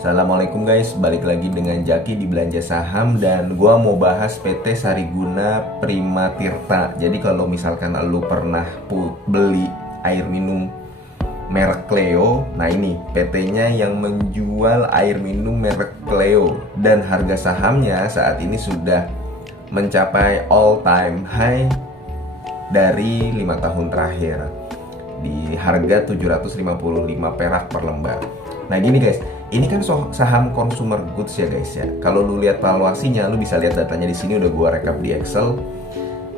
Assalamualaikum guys, balik lagi dengan Jaki di Belanja Saham. Dan gua mau bahas PT Sariguna Prima Tirta. Jadi kalau misalkan lu pernah beli air minum merek Cleo, nah ini PT-nya yang menjual air minum merek Cleo. Dan harga sahamnya saat ini sudah mencapai all time high dari 5 tahun terakhir, di harga 755 perak per lembar. Nah gini guys, ini kan saham consumer goods ya guys ya. Kalau lu lihat valuasinya, lu bisa lihat datanya di sini, udah gua rekap di Excel.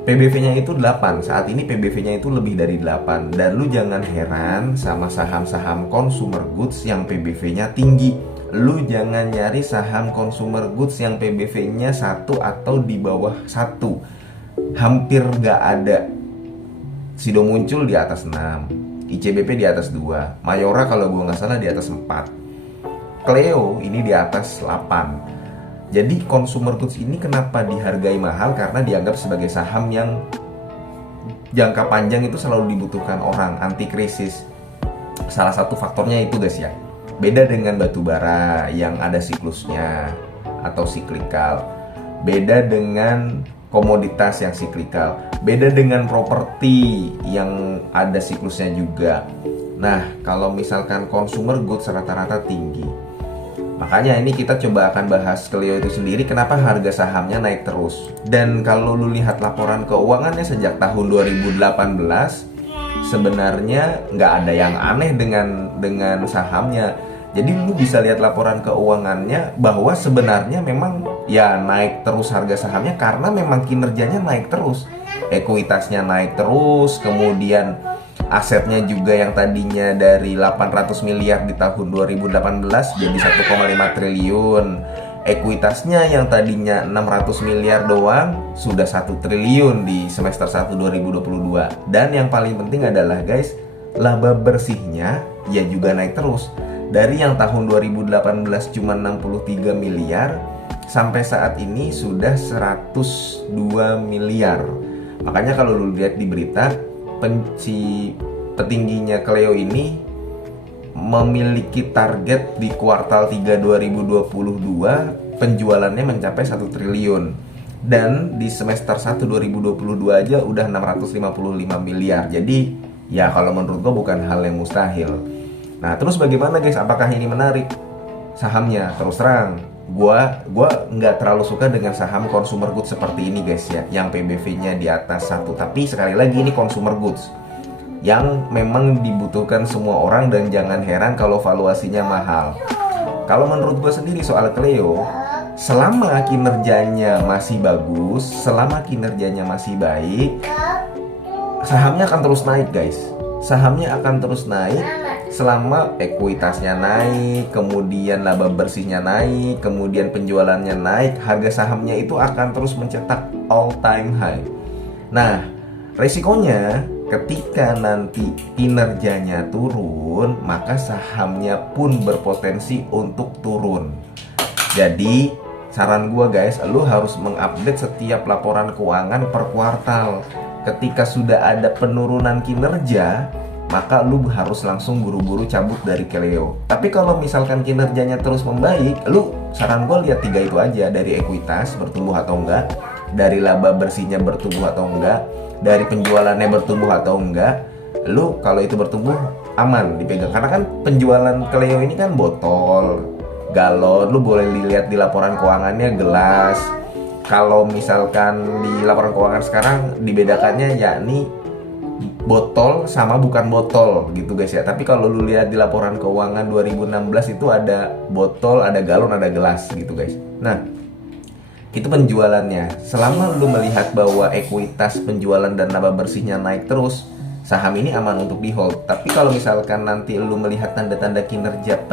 PBV-nya itu 8. Saat ini PBV-nya itu lebih dari 8. Dan lu jangan heran sama saham-saham consumer goods yang PBV-nya tinggi. Lu jangan nyari saham consumer goods yang PBV-nya 1 atau di bawah 1. Hampir gak ada. Sido Muncul di atas 6, ICBP di atas 2, Mayora kalau gue nggak salah di atas 4, Cleo ini di atas 8. Jadi consumer goods ini kenapa dihargai mahal? Karena dianggap sebagai saham yang jangka panjang itu selalu dibutuhkan orang, anti krisis. Salah satu faktornya itu guys ya. Beda dengan batu bara yang ada siklusnya atau siklikal. Beda dengan komoditas yang siklikal. Beda dengan properti yang ada siklusnya juga. Nah, kalau misalkan consumer goods rata-rata tinggi. Makanya ini kita coba akan bahas Cleo itu sendiri, kenapa harga sahamnya naik terus. Dan kalau lu lihat laporan keuangannya sejak tahun 2018, sebenarnya nggak ada yang aneh dengan sahamnya. Jadi lu bisa lihat laporan keuangannya bahwa sebenarnya memang ya naik terus harga sahamnya karena memang kinerjanya naik terus. Ekuitasnya naik terus, kemudian asetnya juga yang tadinya dari 800 miliar di tahun 2018 jadi 1,5 triliun. Ekuitasnya yang tadinya 600 miliar doang sudah 1 triliun di semester 1 2022. Dan yang paling penting adalah guys, laba bersihnya ya juga naik terus. Dari yang tahun 2018 cuma 63 miliar sampai saat ini sudah 102 miliar. Makanya kalau lu lihat di berita, petingginya Cleo ini memiliki target di kuartal 3 2022 penjualannya mencapai 1 triliun. Dan di semester 1 2022 aja udah 655 miliar. Jadi ya kalau menurut gua bukan hal yang mustahil. Nah terus bagaimana guys, apakah ini menarik sahamnya? Terus terang, gua nggak terlalu suka dengan saham consumer goods seperti ini guys ya, yang PBV-nya di atas 1. Tapi sekali lagi ini consumer goods yang memang dibutuhkan semua orang dan jangan heran kalau valuasinya mahal. Kalau menurut gua sendiri soal Cleo, selama kinerjanya masih bagus, selama kinerjanya masih baik, sahamnya akan terus naik guys. Sahamnya akan terus naik selama ekuitasnya naik, kemudian laba bersihnya naik, kemudian penjualannya naik, harga sahamnya itu akan terus mencetak all time high. Nah, resikonya ketika nanti kinerjanya turun, maka sahamnya pun berpotensi untuk turun. Jadi, saran gua guys, lu harus mengupdate setiap laporan keuangan per kuartal. Ketika sudah ada penurunan kinerja, maka lu harus langsung buru-buru cabut dari Cleo. Tapi kalau misalkan kinerjanya terus membaik, lu saran gue lihat 3 itu aja, dari ekuitas bertumbuh atau enggak, dari laba bersihnya bertumbuh atau enggak, dari penjualannya bertumbuh atau enggak. Lu kalau itu bertumbuh aman dipegang, karena kan penjualan Cleo ini kan botol, galon, lu boleh dilihat di laporan keuangannya gelas. Kalau misalkan di laporan keuangan sekarang dibedakannya yakni botol sama bukan botol gitu guys ya. Tapi kalau lu lihat di laporan keuangan 2016 itu ada botol, ada galon, ada gelas gitu guys. Nah, itu penjualannya. Selama lu melihat bahwa ekuitas penjualan dan laba bersihnya naik terus, saham ini aman untuk di hold. Tapi kalau misalkan nanti lu melihat tanda-tanda kinerja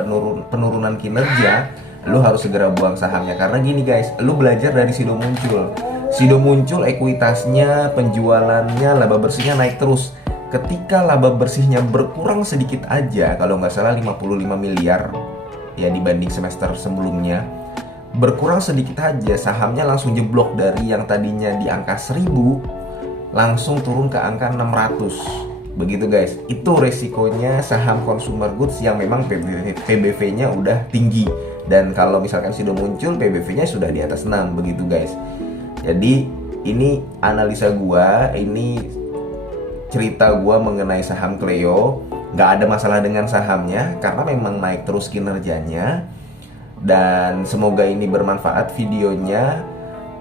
penurunan kinerja, lu harus segera buang sahamnya. Karena gini guys, lu belajar dari Sido Muncul. Sido Muncul ekuitasnya, penjualannya, laba bersihnya naik terus. Ketika laba bersihnya berkurang sedikit aja, kalau nggak salah 55 miliar ya dibanding semester sebelumnya, berkurang sedikit aja, sahamnya langsung jeblok dari yang tadinya di angka 1000 langsung turun ke angka 600. Begitu guys, itu resikonya saham consumer goods yang memang PBV-nya udah tinggi. Dan kalau misalkan sudah muncul, PBV-nya sudah di atas 6 begitu guys. Jadi ini analisa gua, ini cerita gua mengenai saham Cleo. Nggak ada masalah dengan sahamnya karena memang naik terus kinerjanya. Dan semoga ini bermanfaat videonya.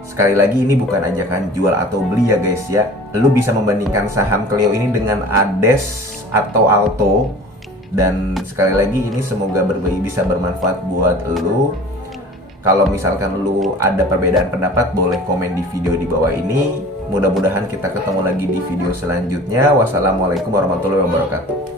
Sekali lagi ini bukan ajakan jual atau beli ya guys ya. Lu bisa membandingkan saham Cleo ini dengan Ades atau Alto. Dan sekali lagi ini semoga bisa bermanfaat buat lu. Kalau misalkan lu ada perbedaan pendapat, boleh komen di video di bawah ini. Mudah-mudahan kita ketemu lagi di video selanjutnya. Wassalamualaikum warahmatullahi wabarakatuh.